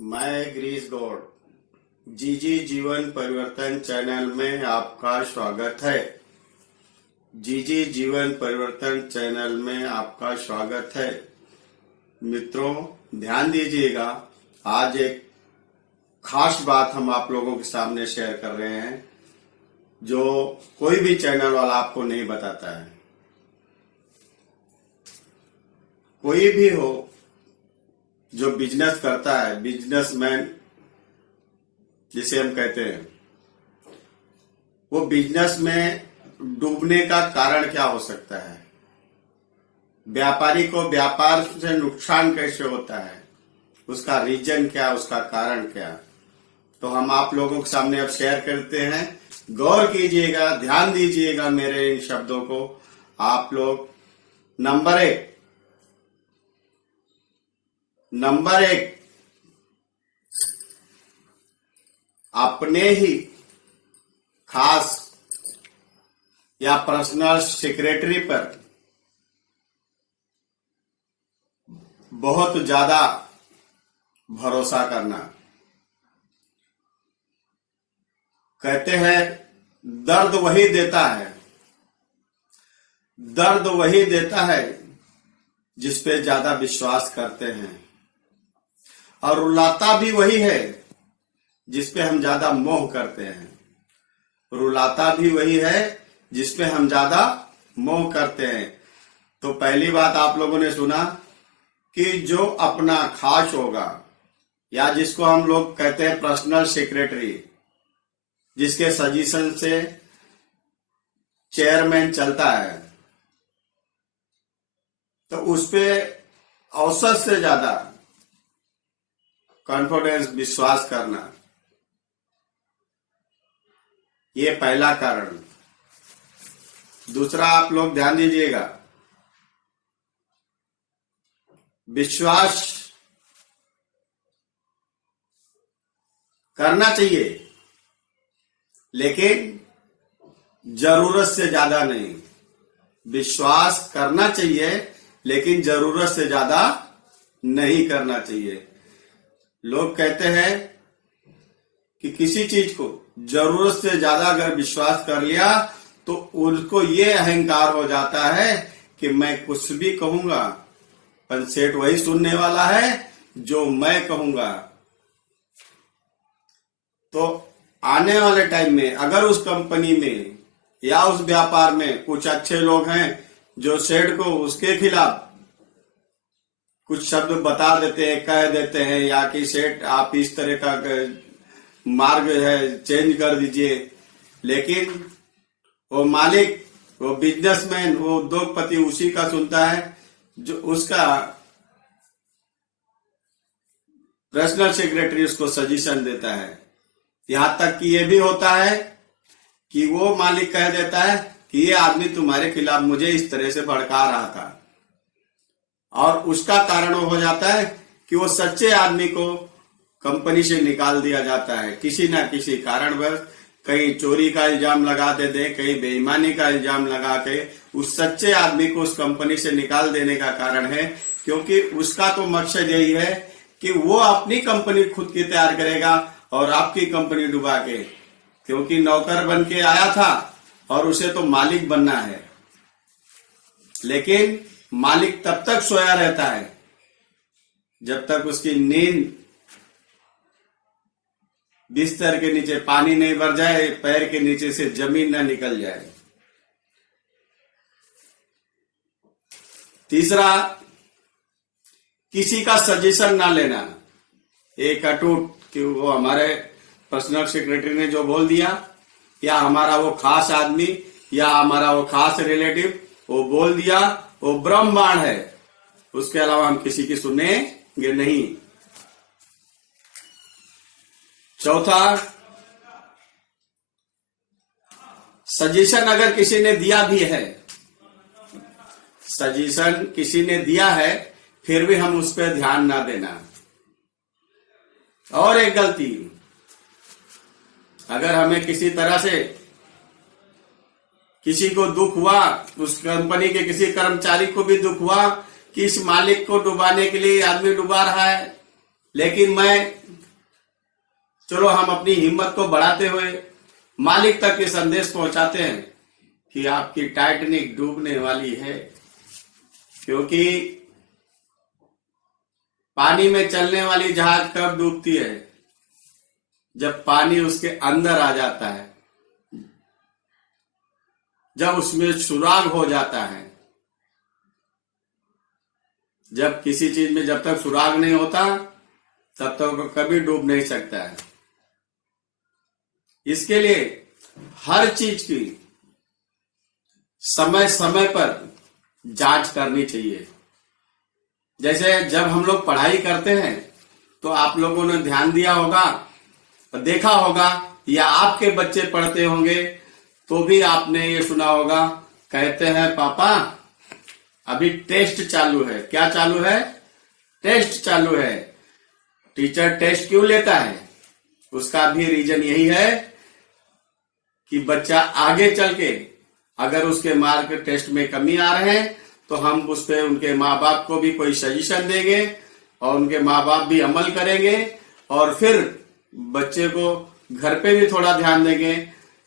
मैं गिरीश गौड़ जीजी जीवन परिवर्तन चैनल में आपका स्वागत है। जीजी जीवन परिवर्तन चैनल में आपका स्वागत है। मित्रों, ध्यान दीजिएगा, आज एक खास बात हम आप लोगों के सामने शेयर कर रहे हैं जो कोई भी चैनल वाला आपको नहीं बताता है। कोई भी हो जो बिजनेस करता है, बिजनेसमैन जिसे हम कहते हैं, वो बिजनेस में डूबने का कारण क्या हो सकता है, व्यापारी को व्यापार से नुकसान कैसे होता है, उसका रीजन क्या, उसका कारण क्या, तो हम आप लोगों के सामने अब शेयर करते हैं। गौर कीजिएगा, ध्यान दीजिएगा मेरे इन शब्दों को। आप लोग नंबर एक अपने ही खास या पर्सनल सेक्रेटरी पर बहुत ज्यादा भरोसा करना। कहते हैं दर्द वही देता है जिस पे ज्यादा विश्वास करते हैं, और रुलाता भी वही है जिस पे हम ज्यादा मोह करते हैं। रुलाता भी वही है जिस पे हम ज्यादा मोह करते हैं। तो पहली बात आप लोगों ने सुना कि जो अपना खास होगा, या जिसको हम लोग कहते हैं पर्सनल सेक्रेटरी, जिसके सजेशन से चेयरमैन चलता है, तो उस पे औसत से ज्यादा कॉन्फिडेंस, विश्वास करना, ये पहला कारण। दूसरा, आप लोग ध्यान दीजिएगा, विश्वास करना चाहिए लेकिन जरूरत से ज्यादा नहीं। विश्वास करना चाहिए लेकिन जरूरत से ज्यादा नहीं करना चाहिए। लोग कहते हैं कि किसी चीज को जरूरत से ज्यादा अगर विश्वास कर लिया तो उनको ये अहंकार हो जाता है कि मैं कुछ भी कहूंगा, पर सेठ वही सुनने वाला है जो मैं कहूंगा। तो आने वाले टाइम में अगर उस कंपनी में या उस व्यापार में कुछ अच्छे लोग हैं जो सेठ को उसके खिलाफ कुछ शब्द बता देते हैं, कह देते हैं, या कि सेठ आप इस तरह का मार्ग है चेंज कर दीजिए, लेकिन वो मालिक, वो बिजनेसमैन, वो उद्योगपति उसी का सुनता है जो उसका पर्सनल सेक्रेटरी उसको सजेशन देता है। यहां तक कि ये भी होता है कि वो मालिक कह देता है कि ये आदमी तुम्हारे खिलाफ मुझे इस तरह से भड़का रहा था, और उसका कारण हो जाता है कि वो सच्चे आदमी को कंपनी से निकाल दिया जाता है किसी ना किसी कारणवश। कहीं चोरी का इल्जाम लगा देते, कहीं बेईमानी का इल्जाम लगा के उस सच्चे आदमी को उस कंपनी से निकाल देने का कारण है, क्योंकि उसका तो मकसद यही है कि वो अपनी कंपनी खुद की तैयार करेगा और आपकी कंपनी डुबा के, क्योंकि नौकर बन के आया था और उसे तो मालिक बनना है। लेकिन मालिक तब तक सोया रहता है जब तक उसकी नींद बिस्तर के नीचे पानी नहीं भर जाए, पैर के नीचे से जमीन न निकल जाए। तीसरा, किसी का सजेशन ना लेना। एक अटूट कि वो हमारे पर्सनल सेक्रेटरी ने जो बोल दिया, या हमारा वो खास आदमी या हमारा वो खास रिलेटिव वो बोल दिया, वो ब्रह्मांड है, उसके अलावा हम किसी की सुनेंगे नहीं। चौथा, सजेशन अगर किसी ने दिया भी है, सजेशन किसी ने दिया है, फिर भी हम उस पर ध्यान ना देना। और एक गलती, अगर हमें किसी तरह से किसी को दुख हुआ, उस कंपनी के किसी कर्मचारी को भी दुख हुआ कि इस मालिक को डुबाने के लिए आदमी डुबा रहा है, लेकिन चलो हम अपनी हिम्मत को बढ़ाते हुए मालिक तक ये संदेश पहुंचाते हैं कि आपकी टाइटैनिक डूबने वाली है, क्योंकि पानी में चलने वाली जहाज कब डूबती है? जब पानी उसके अंदर आ जाता है, जब उसमें सुराग हो जाता है। जब किसी चीज में जब तक सुराग नहीं होता तब तक वो कभी डूब नहीं सकता है। इसके लिए हर चीज की समय समय पर जांच करनी चाहिए। जैसे जब हम लोग पढ़ाई करते हैं तो आप लोगों ने ध्यान दिया होगा, देखा होगा, या आपके बच्चे पढ़ते होंगे तो भी आपने ये सुना होगा, कहते हैं पापा अभी टेस्ट चालू है। क्या चालू है? टेस्ट चालू है। टीचर टेस्ट क्यों लेता है? उसका भी रीजन यही है कि बच्चा आगे चल के अगर उसके मार्क टेस्ट में कमी आ रहे हैं तो हम उस पर उनके माँ बाप को भी कोई सजेशन देंगे और उनके माँ बाप भी अमल करेंगे, और फिर बच्चे को घर पे भी थोड़ा ध्यान देंगे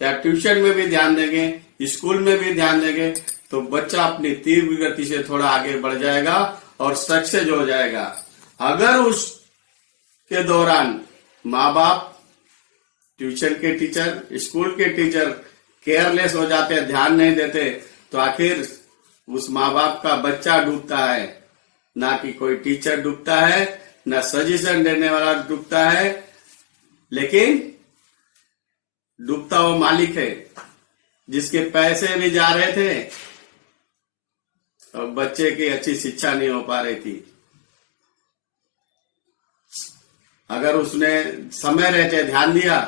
या ट्यूशन में भी ध्यान देंगे, स्कूल में भी ध्यान देंगे, तो बच्चा अपनी तीव्र गति से थोड़ा आगे बढ़ जाएगा और सक्सेस हो जाएगा। अगर उसके दौरान माँ बाप, ट्यूशन के टीचर, स्कूल के टीचर केयरलेस हो जाते हैं, ध्यान नहीं देते, तो आखिर उस माँ बाप का बच्चा डूबता है, ना कि कोई टीचर डूबता है, ना सजेशन देने वाला डूबता है, लेकिन डूबता वो मालिक है जिसके पैसे भी जा रहे थे और बच्चे की अच्छी शिक्षा नहीं हो पा रही थी। अगर उसने समय रहते ध्यान दिया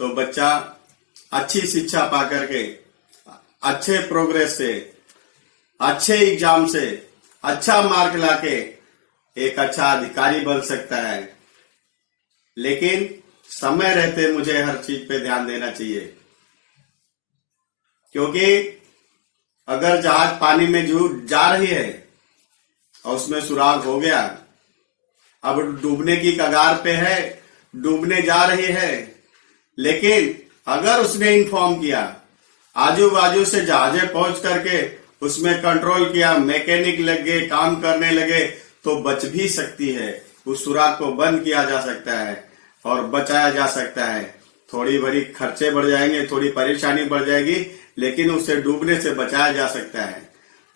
तो बच्चा अच्छी शिक्षा पा करके, अच्छे प्रोग्रेस से, अच्छे एग्जाम से, अच्छा मार्क लाके एक अच्छा अधिकारी बन सकता है। लेकिन समय रहते मुझे हर चीज पे ध्यान देना चाहिए, क्योंकि अगर जहाज पानी में जा रही है और उसमें सुराग हो गया, अब डूबने की कगार पे है, डूबने जा रही है, लेकिन अगर उसने इन्फॉर्म किया, आजू बाजू से जहाजें पहुंच करके उसमें कंट्रोल किया, मैकेनिक लग गए, काम करने लगे, तो बच भी सकती है। उस सुराग को बंद किया जा सकता है और बचाया जा सकता है। थोड़ी बड़ी खर्चे बढ़ जाएंगे, थोड़ी परेशानी बढ़ जाएगी, लेकिन उसे डूबने से बचाया जा सकता है।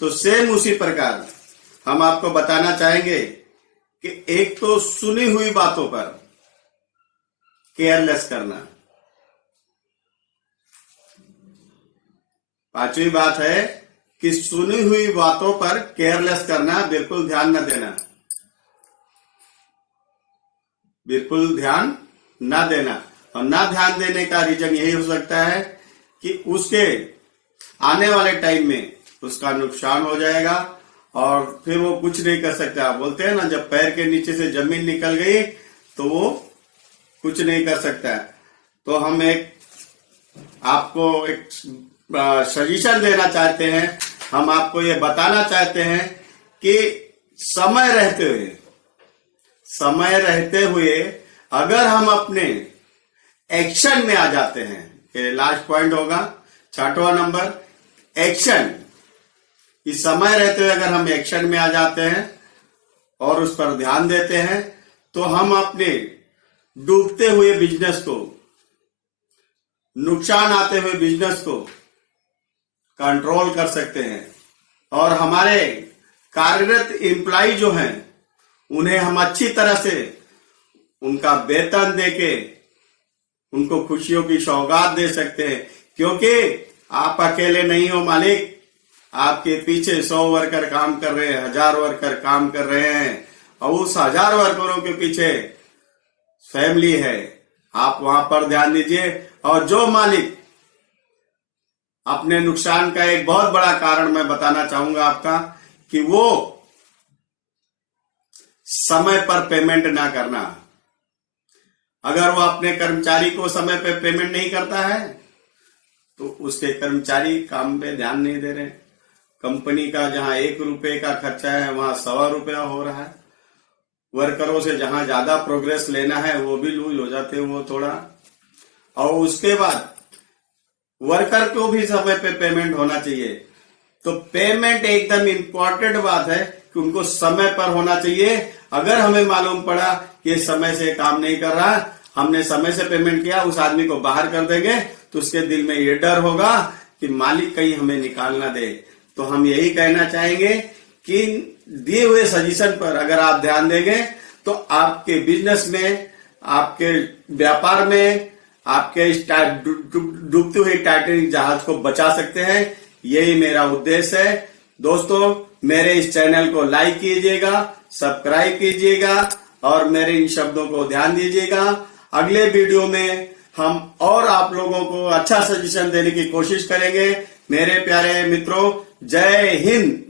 तो सेम उसी प्रकार हम आपको बताना चाहेंगे कि एक तो सुनी हुई बातों पर केयरलेस करना, पांचवी बात है कि सुनी हुई बातों पर केयरलेस करना, बिल्कुल ध्यान न देना, बिल्कुल ध्यान न देना। और ना ध्यान देने का रीजन यही हो सकता है कि उसके आने वाले टाइम में उसका नुकसान हो जाएगा और फिर वो कुछ नहीं कर सकता। बोलते हैं ना, जब पैर के नीचे से जमीन निकल गई तो वो कुछ नहीं कर सकता। तो हम आपको एक सजेशन देना चाहते हैं, हम आपको ये बताना चाहते हैं कि समय रहते हुए अगर हम अपने एक्शन में आ जाते हैं, ये लास्ट पॉइंट होगा, 6वां नंबर, एक्शन। इस समय रहते हुए अगर हम एक्शन में आ जाते हैं और उस पर ध्यान देते हैं तो हम अपने डूबते हुए बिजनेस को, नुकसान आते हुए बिजनेस को कंट्रोल कर सकते हैं। और हमारे कार्यरत एम्प्लॉय जो हैं उन्हें हम अच्छी तरह से उनका वेतन देके उनको खुशियों की सौगात दे सकते हैं, क्योंकि आप अकेले नहीं हो मालिक, आपके पीछे 100 वर्कर काम कर रहे हैं, 1000 वर्कर काम कर रहे हैं, और उस 1000 वर्करों के पीछे फैमिली है। आप वहां पर ध्यान दीजिए। और जो मालिक अपने नुकसान का एक बहुत बड़ा कारण मैं बताना चाहूंगा आपका, कि वो समय पर पेमेंट ना करना। अगर वो अपने कर्मचारी को समय पे पेमेंट नहीं करता है तो उसके कर्मचारी काम पे ध्यान नहीं दे रहे। कंपनी का जहां 1 रुपए का खर्चा है वहां 1.25 रुपया हो रहा है। वर्करों से जहां ज्यादा प्रोग्रेस लेना है वो भी लूज हो जाते हैं वो थोड़ा। और उसके बाद वर्कर को भी समय पे पेमेंट होना चाहिए। तो पेमेंट एकदम इम्पोर्टेंट बात है कि उनको समय पर होना चाहिए। अगर हमें मालूम पड़ा कि समय से काम नहीं कर रहा, हमने समय से पेमेंट किया, उस आदमी को बाहर कर देंगे तो उसके दिल में ये डर होगा कि मालिक कहीं हमें निकाल ना दे। तो हम यही कहना चाहेंगे कि दिए हुए सजेशन पर अगर आप ध्यान देंगे तो आपके बिजनेस में, आपके व्यापार में, आपके डूबते हुए टाइटैनिक जहाज को बचा सकते हैं। यही मेरा उद्देश्य है। दोस्तों, मेरे इस चैनल को लाइक कीजिएगा, सब्सक्राइब कीजिएगा और मेरे इन शब्दों को ध्यान दीजिएगा। अगले वीडियो में हम और आप लोगों को अच्छा सजेशन देने की कोशिश करेंगे। मेरे प्यारे मित्रों, जय हिंद।